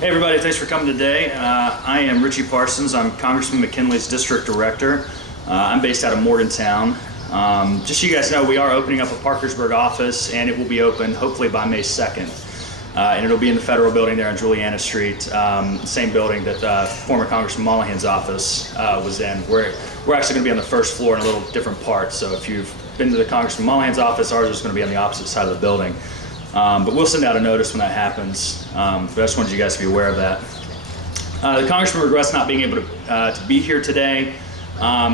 Hey everybody, thanks for coming today. I am Richie Parsons. I'm Congressman McKinley's district director. I'm based out of Morgantown. Just so you guys know, we are opening up a Parkersburg office, and it will be open hopefully by May 2nd. And it'll be in the federal building there on Juliana Street, same building that former Congressman Mollahan's office was in. We're actually going to be on the first floor in a little different part. So if you've been to the Congressman Mollahan's office, ours is going to be on the opposite side of the building. But we'll send out a notice when that happens. But I just wanted you guys to be aware of that. The Congressman regrets not being able to be here today.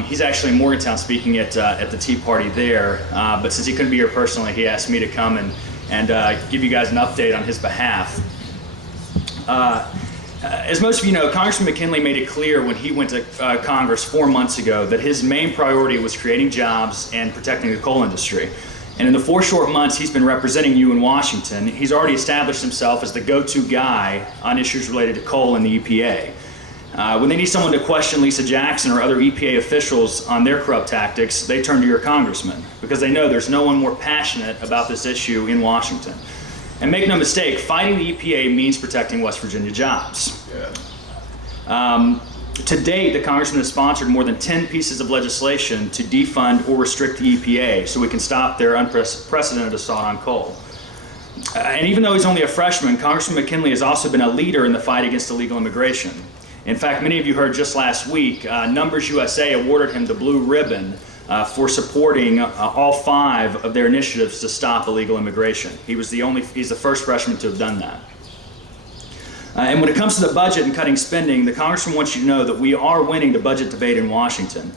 He's actually in Morgantown speaking at the Tea Party there. But since he couldn't be here personally, he asked me to come and give you guys an update on his behalf. As most of you know, Congressman McKinley made it clear when he went to Congress 4 months ago that his main priority was creating jobs and protecting the coal industry. And in the 4 short months he's been representing you in Washington, he's already established himself as the go-to guy on issues related to coal and the EPA. When they need someone to question Lisa Jackson or other EPA officials on their corrupt tactics, they turn to your congressman, because they know there's no one more passionate about this issue in Washington. And make no mistake, fighting the EPA means protecting West Virginia jobs. Yeah. To date, the Congressman has sponsored more than 10 pieces of legislation to defund or restrict the EPA so we can stop their unprecedented assault on coal. And even though he's only a freshman, Congressman McKinley has also been a leader in the fight against illegal immigration. In fact, many of you heard just last week, Numbers USA awarded him the Blue Ribbon for supporting all 5 of their initiatives to stop illegal immigration. He's the first freshman to have done that. And when it comes to the budget and cutting spending, the Congressman wants you to know that we are winning the budget debate in Washington.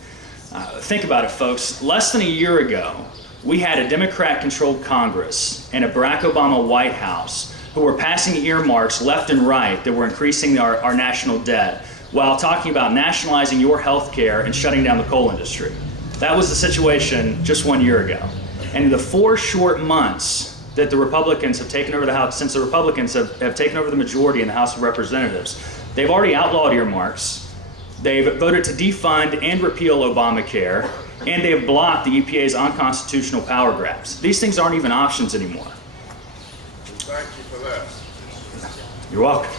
Think about it, folks. Less than a year ago, we had a Democrat-controlled Congress and a Barack Obama White House who were passing earmarks left and right that were increasing our national debt while talking about nationalizing your health care and shutting down the coal industry. That was the situation just 1 year ago. And in the 4 short months that the Republicans have taken over the House, since the Republicans have taken over the majority in the House of Representatives, they've already outlawed earmarks, they've voted to defund and repeal Obamacare, and they have blocked the EPA's unconstitutional power grabs. These things aren't even options anymore. Thank you for that. You're welcome.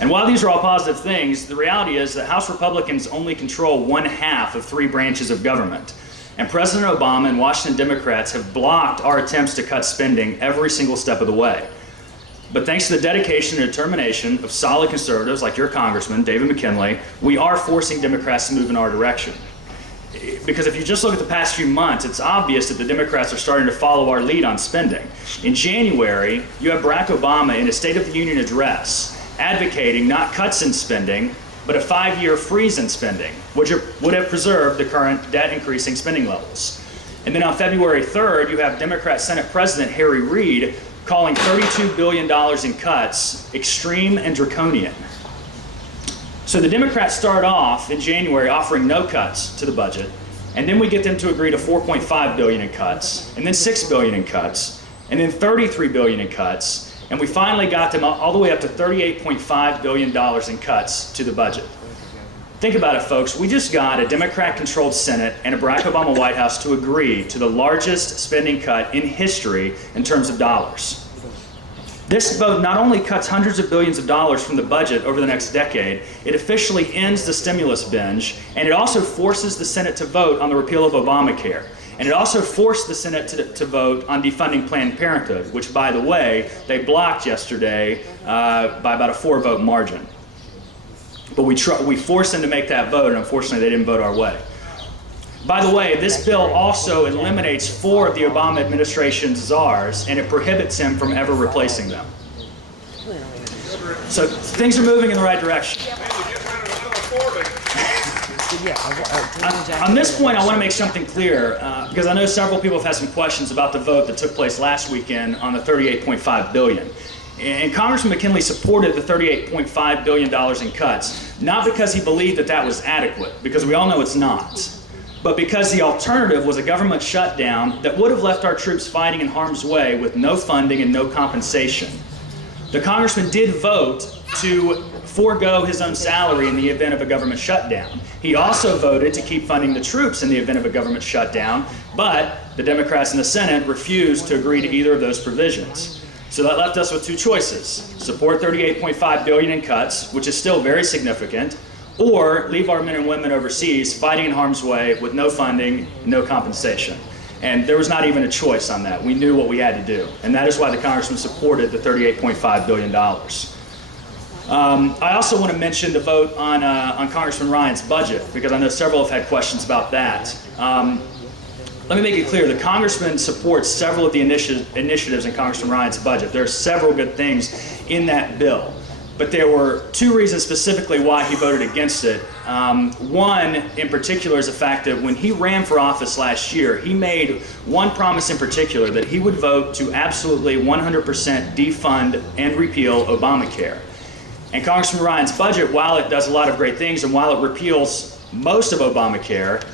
And while these are all positive things, the reality is that House Republicans only control 1/2 of 3 branches of government. And President Obama and Washington Democrats have blocked our attempts to cut spending every single step of the way. But thanks to the dedication and determination of solid conservatives like your Congressman, David McKinley, we are forcing Democrats to move in our direction. Because if you just look at the past few months, it's obvious that the Democrats are starting to follow our lead on spending. In January, you have Barack Obama in his State of the Union address advocating not cuts in spending, but a 5-year freeze in spending, which would have preserved the current debt-increasing spending levels. And then on February 3rd, you have Democrat Senate President Harry Reid calling $32 billion in cuts extreme and draconian. So the Democrats start off in January offering no cuts to the budget, and then we get them to agree to $4.5 billion in cuts, and then $6 billion in cuts, and then $33 billion in cuts, and we finally got them all the way up to $38.5 billion in cuts to the budget. Think about it, folks. We just got a Democrat-controlled Senate and a Barack Obama White House to agree to the largest spending cut in history in terms of dollars. This vote not only cuts hundreds of billions of dollars from the budget over the next decade, it officially ends the stimulus binge, and it also forces the Senate to vote on the repeal of Obamacare. And it also forced the Senate to vote on defunding Planned Parenthood, which, by the way, they blocked yesterday by about a 4-vote margin. But we forced them to make that vote, and unfortunately they didn't vote our way. By the way, this bill also eliminates 4 of the Obama administration's czars, and it prohibits him from ever replacing them. So things are moving in the right direction. On this point, I want to make something clear, because I know several people have had some questions about the vote that took place last weekend on the $38.5 billion. And Congressman McKinley supported the $38.5 billion in cuts, not because he believed that was adequate, because we all know it's not, but because the alternative was a government shutdown that would have left our troops fighting in harm's way with no funding and no compensation. The Congressman did vote to forego his own salary in the event of a government shutdown. He also voted to keep funding the troops in the event of a government shutdown, but the Democrats in the Senate refused to agree to either of those provisions. So that left us with two choices: support $38.5 billion in cuts, which is still very significant, or leave our men and women overseas fighting in harm's way with no funding, no compensation. And there was not even a choice on that. We knew what we had to do. And that is why the congressman supported the $38.5 billion. I also want to mention the vote on Congressman Ryan's budget, because I know several have had questions about that. Let me make it clear, the congressman supports several of the initiatives in Congressman Ryan's budget. There are several good things in that bill. But there were two reasons specifically why he voted against it. One in particular is the fact that when he ran for office last year, he made one promise in particular, that he would vote to absolutely 100% defund and repeal Obamacare. And Congressman Ryan's budget, while it does a lot of great things and while it repeals most of Obamacare,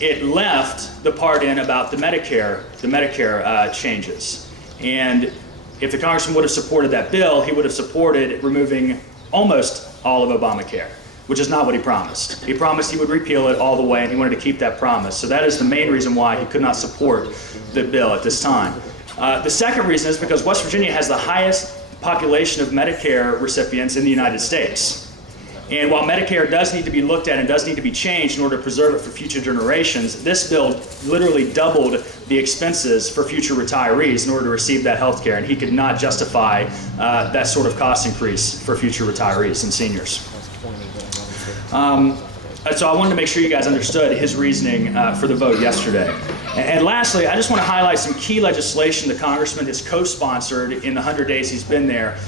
it left the part in about the Medicare changes. And if the congressman would have supported that bill, he would have supported removing almost all of Obamacare, which is not what he promised. He promised he would repeal it all the way, and he wanted to keep that promise. So that is the main reason why he could not support the bill at this time. The second reason is because West Virginia has the highest population of Medicare recipients in the United States. And while Medicare does need to be looked at and does need to be changed in order to preserve it for future generations, this bill literally doubled the expenses for future retirees in order to receive that health care, and he could not justify that sort of cost increase for future retirees and seniors. So I wanted to make sure you guys understood his reasoning for the vote yesterday. And lastly, I just want to highlight some key legislation the congressman has co-sponsored in the 100 days he's been there.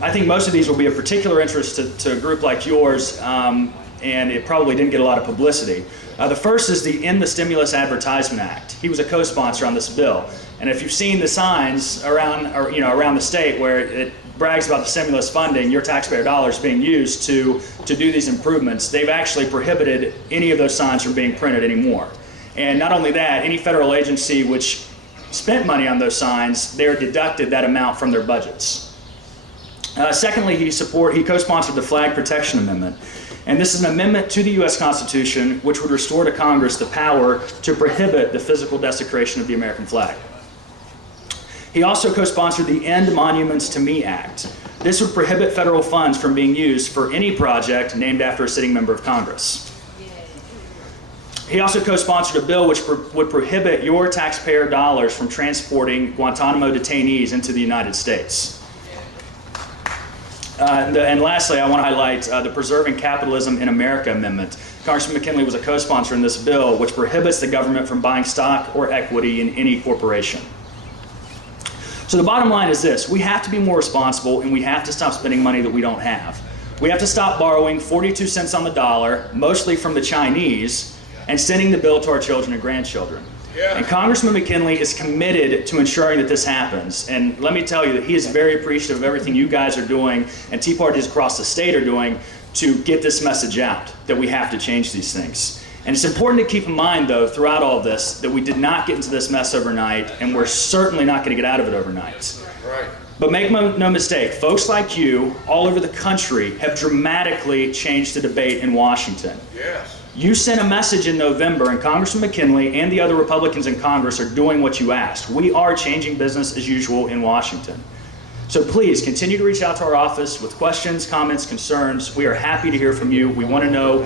I think most of these will be of particular interest to a group like yours, and it probably didn't get a lot of publicity. The first is the End the Stimulus Advertisement Act. He was a co-sponsor on this bill. And if you've seen the signs around the state where it brags about the stimulus funding, your taxpayer dollars being used to do these improvements, they've actually prohibited any of those signs from being printed anymore. And not only that, any federal agency which spent money on those signs, they're deducted that amount from their budgets. Secondly, he co-sponsored the Flag Protection Amendment. And this is an amendment to the U.S. Constitution which would restore to Congress the power to prohibit the physical desecration of the American flag. He also co-sponsored the End Monuments to Me Act. This would prohibit federal funds from being used for any project named after a sitting member of Congress. He also co-sponsored a bill which would prohibit your taxpayer dollars from transporting Guantanamo detainees into the United States. And lastly, I want to highlight the Preserving Capitalism in America Amendment. Congressman McKinley was a co-sponsor in this bill, which prohibits the government from buying stock or equity in any corporation. So the bottom line is this: we have to be more responsible, and we have to stop spending money that we don't have. We have to stop borrowing 42 cents on the dollar, mostly from the Chinese, and sending the bill to our children and grandchildren. Yeah. And Congressman McKinley is committed to ensuring that this happens. And let me tell you that he is very appreciative of everything you guys are doing and Tea Parties across the state are doing to get this message out, that we have to change these things. And it's important to keep in mind, though, throughout all this, that we did not get into this mess overnight, and we're certainly not going to get out of it overnight. Right. But make no mistake, folks like you all over the country have dramatically changed the debate in Washington. Yes. You sent a message in November, and Congressman McKinley and the other Republicans in Congress are doing what you asked. We are changing business as usual in Washington. So please continue to reach out to our office with questions, comments, concerns. We are happy to hear from you. We want to know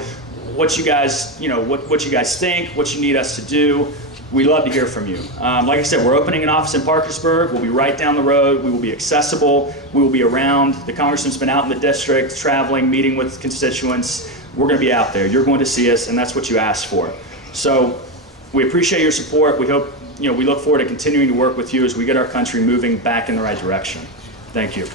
what you guys, what you guys think, what you need us to do. We love to hear from you. Like I said, we're opening an office in Parkersburg. We'll be right down the road. We will be accessible. We will be around. The congressman's been out in the district, traveling, meeting with constituents. We're going to be out there. You're going to see us, and that's what you asked for. So we appreciate your support. We hope, we look forward to continuing to work with you as we get our country moving back in the right direction. Thank you.